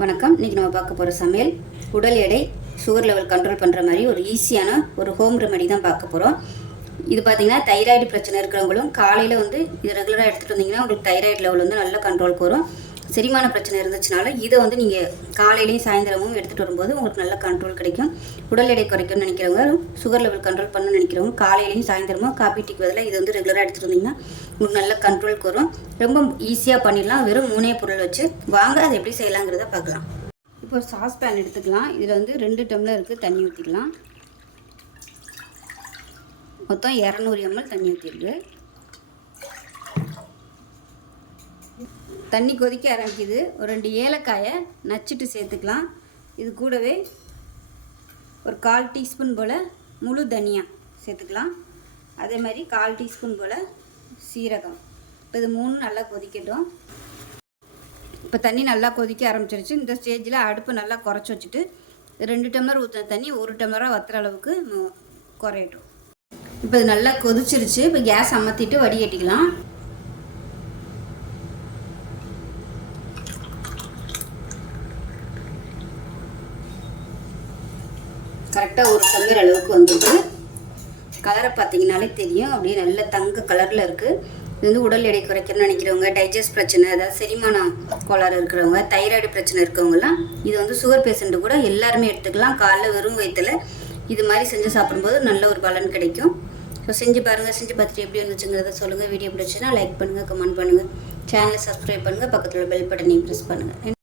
வணக்கம். இன்றைக்கி நம்ம பார்க்க போகிற சமையல் உடல் எடை சுகர் லெவல் கண்ட்ரோல் பண்ணுற மாதிரி ஒரு ஈஸியான ஒரு ஹோம் ரெமெடி தான் பார்க்க போகிறோம் இது பார்த்திங்கன்னா தைராய்டு பிரச்சனை இருக்கிறவங்களும் காலையில் வந்து இது ரெகுலராக எடுத்துகிட்டு வந்தீங்கன்னா உங்களுக்கு தைராய்டு லெவல் வந்து நல்ல கண்ட்ரோலுக்கு வரும். செரிமான பிரச்சனை இருந்துச்சுனால இதை வந்து நீங்கள் காலையிலையும் சாயந்தரமும் எடுத்துகிட்டு வரும்போது உங்களுக்கு நல்ல கண்ட்ரோல் கிடைக்கும். உடல் எடை குறைக்கணும்னு நினைக்கிறவங்க சுகர் லெவல் கண்ட்ரோல் பண்ணணும்னு நினைக்கிறவங்க காலையிலையும் சாயந்தரமும் காப்பி டீக்கு பதிலாக இதை வந்து ரெகுலராக எடுத்துகிட்டு வந்தீங்கன்னா உங்களுக்கு நல்ல கண்ட்ரோலுக்கு வரும் ரொம்ப ஈஸியாக பண்ணிடலாம். வெறும் மூணே பொருள் வச்சு. வாங்க அதை எப்படி செய்யலாங்கிறத பார்க்கலாம். இப்போ ஒரு சாஸ் பேன் எடுத்துக்கலாம். இதில் வந்து ரெண்டு டம்ளருக்கு தண்ணி ஊற்றிக்கலாம் மொத்தம் இரநூறு எம்எல் தண்ணி ஊற்றிருக்கு தண்ணி கொதிக்க ஆரம்பிக்குது. ஒரு ரெண்டு ஏலக்காயை நச்சுட்டு சேர்த்துக்கலாம். இது கூடவே ஒரு கால் டீஸ்பூன் போல் முழு தனியா சேர்த்துக்கலாம். அதே மாதிரி கால் டீஸ்பூன் போல் சீரகம். இப்போ இது மூணு நல்லா கொதிக்கட்டும். இப்போ தண்ணி நல்லா கொதிக்க ஆரம்பிச்சிருச்சு. இந்த ஸ்டேஜில் அடுப்பு நல்லா குறைச்சி வச்சுட்டு ரெண்டு டம்ளர் ஊற்றின தண்ணி ஒரு டம்ளராக வத்துற அளவுக்கு குறையட்டும். இப்போ இது நல்லா கொதிச்சிருச்சு. இப்போ கேஸ் அமர்த்திட்டு வடிகட்டிக்கலாம். கரெக்டாக ஒரு டம்ளர் அளவுக்கு வந்துருக்கு. கலரை பார்த்தீங்கனாலே தெரியும். அப்படியே நல்ல தங்க கலரில் இருக்குது இது வந்து உடல் எடை குறைக்கணும்னு நினைக்கிறவங்க டைஜஸ்ட் பிரச்சனை அதாவது செரிமானம் கோளாறு இருக்கிறவங்க தைராய்டு பிரச்சனை இருக்கிறவங்கலாம் இது வந்து சுகர் பேஷண்ட்டு கூட எல்லாருமே எடுத்துக்கலாம். காலைல வெறும் வயிற்றுல இது மாதிரி செஞ்சு சாப்பிடும்போது நல்ல ஒரு பலன் கிடைக்கும். ஸோ செஞ்சு பாருங்கள் செஞ்சு பார்த்துட்டு எப்படி இருந்துச்சுங்கிறத சொல்லுங்கள் வீடியோ பிடிச்சுன்னா லைக் பண்ணுங்கள் கமெண்ட் பண்ணுங்கள் சேனலை சப்ஸ்கிரைப் பண்ணுங்கள் பக்கத்தில் பெல் பட்டனையும் ப்ரெஸ் பண்ணுங்கள்